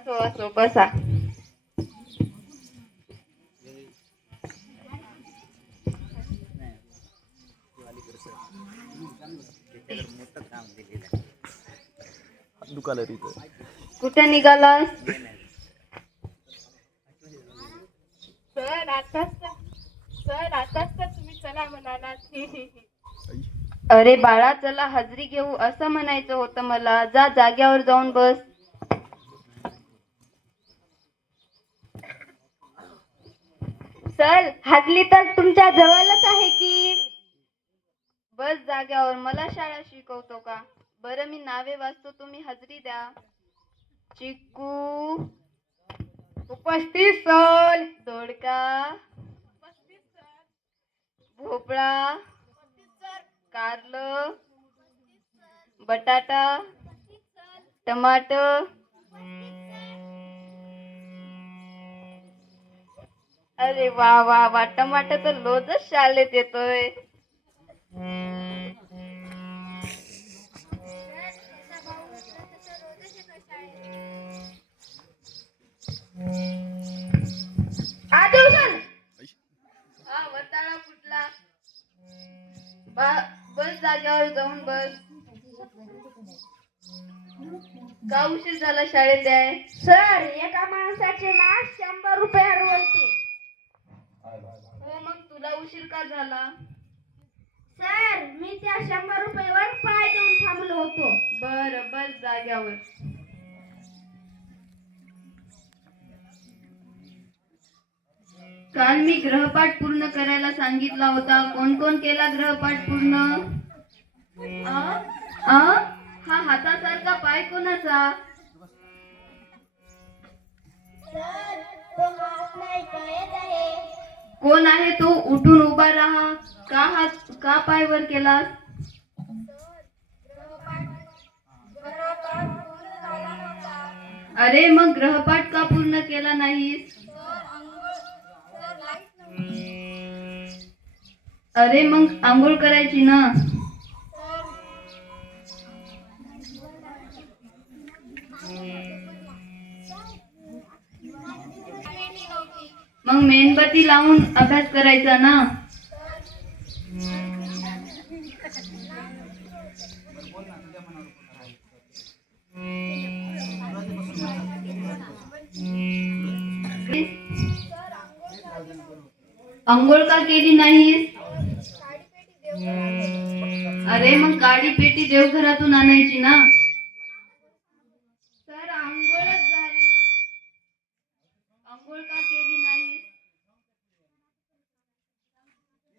असो असो बसा. दुखाला तिथं. कुठे निघालास? सर आताच तर तुम्ही चला म्हणालात. अरे बाळा चला हजरी घेऊ असं म्हणायचं होतं मला. जा जाग्यावर जाऊन बस. सर हाजरी तर तुमच्या जवळच आहे की. बस जाग्यावर. मला शाळा शिकवतो का? बरं मी नावे वाचतो तुम्ही हजरी द्या. चिक्कू उपस्थित सर. दोडका भोपळा कारलं बटाटा टमाटर. अरे वा वा वा टमाटर तर रोजच शाळेत येतोय. आदिवसन हा वताळा कुठला? बस जाग्यावर जाऊन बस. का उशीर झाला शाळेत आहे? सर एका माणसाचे ना 100 रुपये अडवलते. हो मग तुला उशीर का झाला? सर मी त्या 100 रुपयावर पाय देऊन थांबलो होतो. बर बस जाग्यावर. काल मी ग्रहपाठ पूर्ण करायला सांगितला होता. कोण कोण केला ग्रहपाठ पूर्ण? हा हातासारखा पाय कोणाचा? सर तो हात नाही कळत आहे. कोण आहे तो? उठून उभा राहा. का पाय वर केलास? अरे मग ग्रहपाठ का पूर्ण केला नाहीस? अरे मग आंघोळ करायची ना. मग मेणबत्ती लावून अभ्यास करायचा ना. अंघोळ का केली नाहीस? अरे मग काळी पेटी देवघरातून आणायची ना. सर अंघोळच झाली. अंघोळ का केली नाहीस?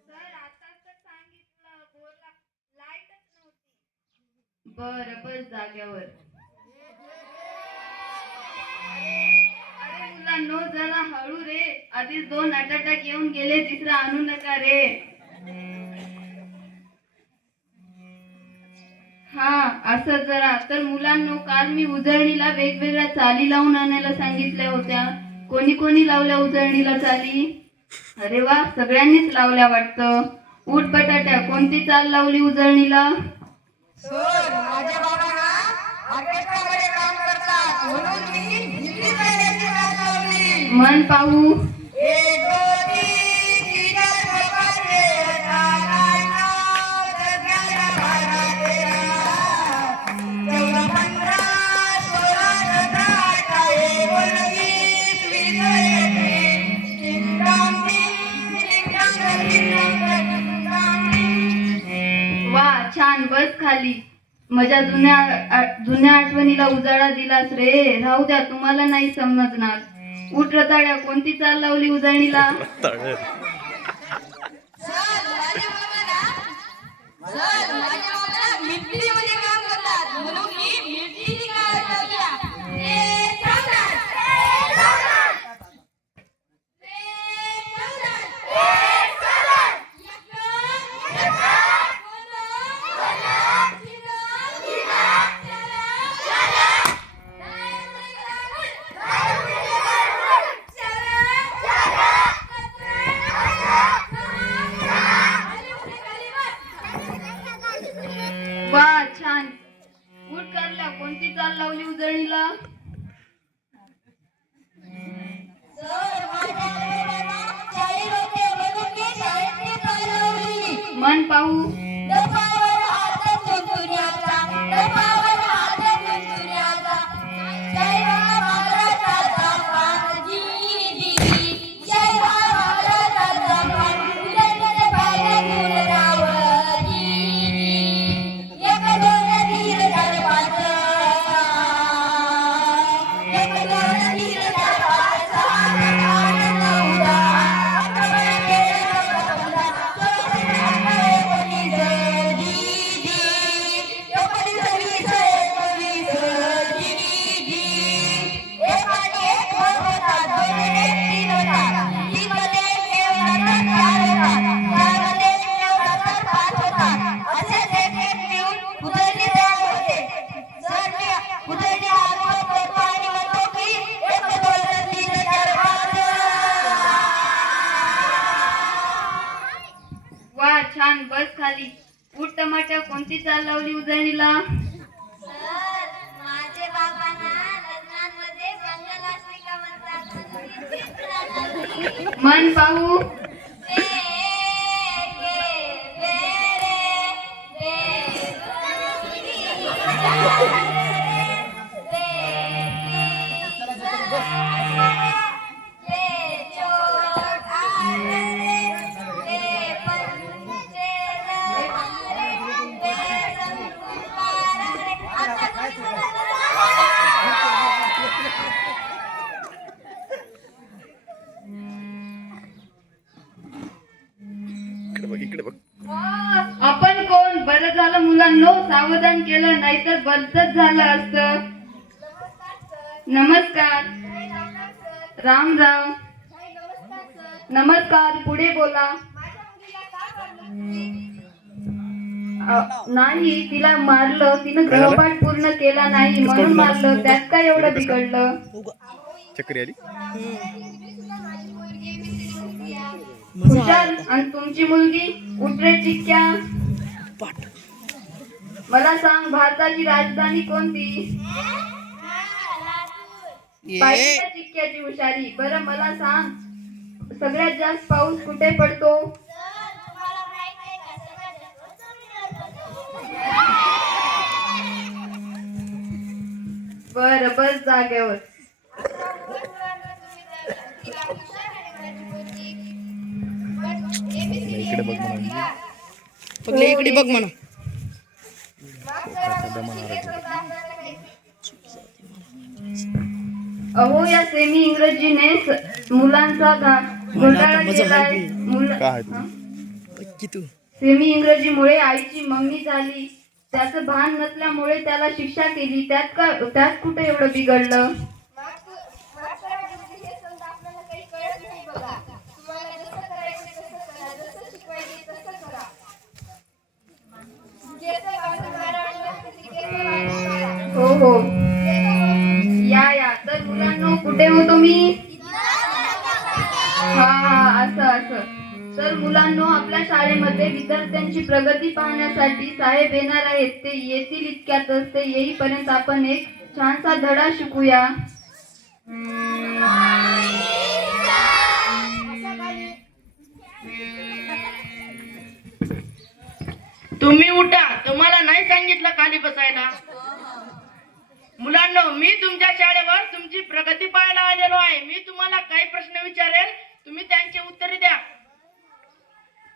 सर आताच तर सांगितलं बोरला लाईटच नव्हती. बरं बस जाग्यावर. अरे मुलांनो जरा हळू रे. आधीच 2 अटॅक येऊन गेले. तिसरा आणू नका रे. हा असं जरा. तर मुलांनो काल मी उजळणीला वेगवेगळ्या चाली लावून आणायला सांगितल्या होत्या. कोणी कोणी लावल्या उजळणीला चाली? अरे वा सगळ्यांनीच लावल्या वाटतं. ऊट बटाट्या कोणती चाल लावली उजळणीला? मन पाहू. वा छान. बस खाली. माझ्या जुन्या आठवणीला उजाळा दिलास रे. राहू द्या तुम्हाला नाही समजणार. उठ रताळ्या कोणती चाल लावली उजळणीला? वा छान. उठ कारल्या कोणती चाल लावली उजळणीला? मन पाहू वा छान. बस खाली. उठ टमाटर. कोणती चाल लावली उजळणीला? माझे बाबा ना लग्नांमध्ये मंगलाष्टिका म्हणतात. मन पाहू इकडे बघ. आपण कोण? बरं झालं मुलांनो सावधान केलं, नाहीतर बलतच झालं असतं. नमस्कार. राम राम. नमस्कार. पुढे बोला. नाही, तिला मारलं. तिनं गृहपाठ पूर्ण केला नाही म्हणून मारलं. त्यात काय एवढं बिघडलं? चक्री आली. हुशार. आणि तुमची मुलगी? उठरे चिक्क्या. मला सांग, भारताची राजधानी कोणती? पाहिजे का चिक्क्याची हुशारी? बरं मला सांग, सगळ्यात जास्त पाऊस कुठे पडतो? बरं बस जागेवर. इकडे बघ म्हणा. पगले इकडे बघ म्हणा. अहो या सेमी इंग्रजीने मुलांचा घोटाळा केलाय. काय की तू सेमी इंग्रजीमुळे आईची मम्मी झाली. त्याचं भान नसल्यामुळे त्याला शिक्षा केली. त्यात कुठे एवढं बिघडलं? हो हो, या. तर मुलांनो कुठे होतो मी? हा असं असं. तर मुलांनो, आपल्या शाळेमध्ये विद्यार्थ्यांची प्रगती पाहण्यासाठी साहेब येणार आहेत. ते येतील इतक्यातच. ते येईपर्यंत आपण एक छानसा धडा शिकूया. तुम्ही उठा. तुम्हाला नाही सांगितलं खाली बसायला? मुलांनो, मी तुमच्या शाळेवर तुमची प्रगती पाहायला आलेलो आहे. मी तुम्हाला काही प्रश्न विचारेल, तुम्ही त्यांची उत्तरे द्या.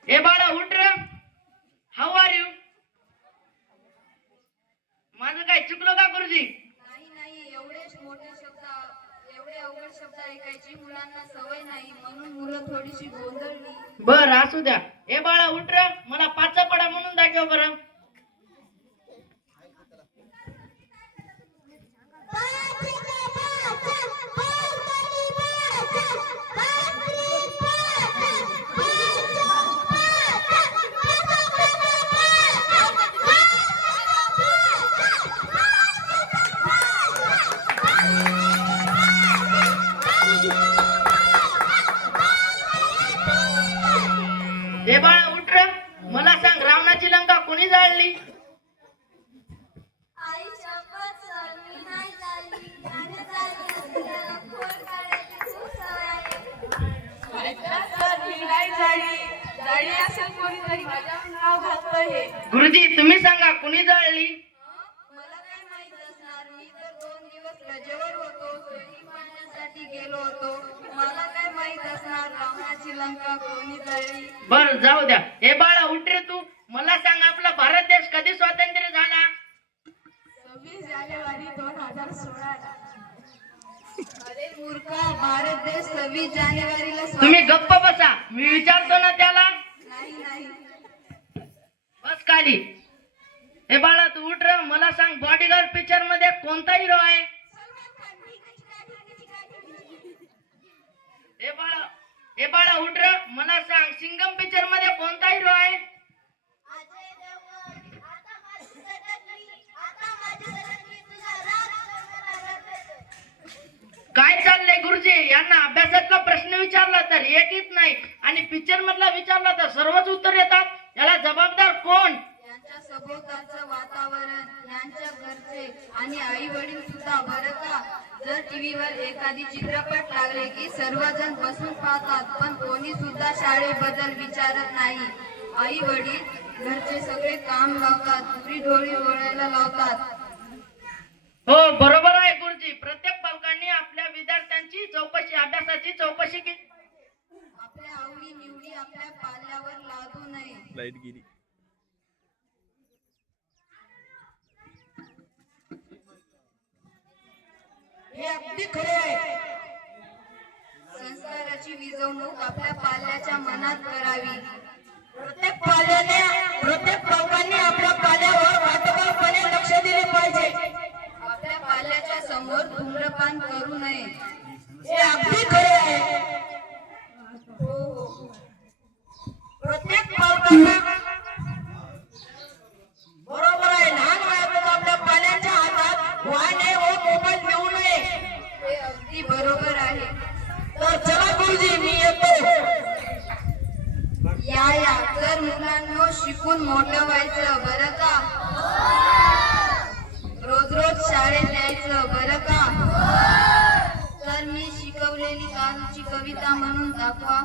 हे बाळा उठ रे. How are you? माझं काय चुकलं का गुरुजी? नाही, एवढे अवघड शब्द ऐकायची मुलांना सवय नाही म्हणून मुलं थोडीशी गोंधळली. बर असू द्या. हे बाळा उठ रे. मला पाचा पडा म्हणून दाखव बरं. हे बाळा उठ रे. मला सांग, रावणाची लंका कोणी जाळली? कोणीतरी माझ्यावर नाव घातलंय. गुरुजी तुम्ही सांगा कुणी जाळली? मला काय माहित असणार, मी तर 2 दिवस रजेवर होतो, फेरी मारण्यासाठी गेलो होतो. मला काय माहित असणार रावणाची लंका कोणी जळली. बर जाऊ द्या. हे बाळा उठ रे तू. मला सांग आपला भारत देश कधी स्वातंत्र्य झाला? 26 जानेवारी 2016. अरे मूर्खा, भारत देश 26 जानेवारीला तुम्ही गप्प बसा, मी विचारतो ना त्याला. नाही. बस खाली. हे बाळा तू उठ रे. मला सांग बॉडीगार्ड पिक्चर मध्ये कोणता हिरो आहे? हे बाळा उठ रे. मला सांग सिंगम पिक्चर मध्ये कोणता हिरो आहे? काय चाललंय गुरुजी? यांना अभ्यासातला प्रश्न विचारला तर एकच नाही आणि पिक्चर मधला विचारला तर सर्वच उत्तर येतात. याला जबाबदार कोण? यांच्या सभोवतालचं वातावरण, यांच्या घरचे आणि आई वडील सुद्धा. बरं का, जर टीव्हीवर एखादी चित्रपट लागले की सर्वजण बसून पाहतात, पण कोणी सुद्धा शाळेबद्दल विचारत नाही. आई वडील घरचे सगळे काम लावतात, पुरी डोळी ओळायला लावतात. हो बरोबर आहे गुरुजी. प्रत्येक पालकांनी आपल्या विद्यार्थ्यांची चौकशी, अभ्यासाची चौकशी केली. आपल्या आवडी निवडी आपल्या पाल्यावर लादू नये. लाईट गेली. हे अगदी खरे आहे. संस्काराची विजवणूक आपल्या पाल्याच्या मनात करावी. प्रत्येक पालकांनी आपल्या पाल्यावर काटेकोरपणे लक्ष दिले पाहिजे. आपल्या पाल्याच्या समोर धूम्रपान करू नये. हे अगदी खरे आहे. हो. प्रत्येक पालकांना बरोबर आहे. लहान वयातच आपल्या पाल्याच्या हातात वाहने व मोबाईल देऊ नये. हे अगदी बरोबर आहे. तर चला गुरुजी, मी येतो. या तर मुलांना शिकून मोठं व्हायचं. बरं का, रोज शाळेत यायचं. बरं का, तर मी शिकवलेली कालची कविता म्हणून दाखवा.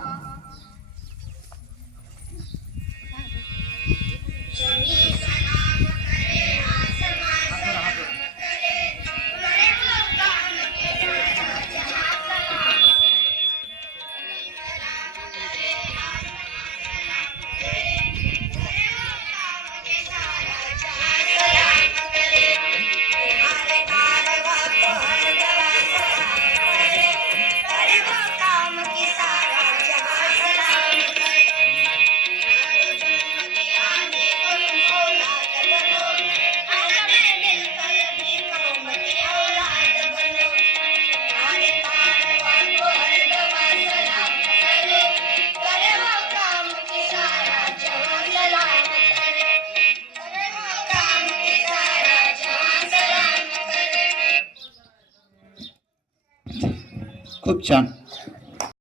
खूप छान.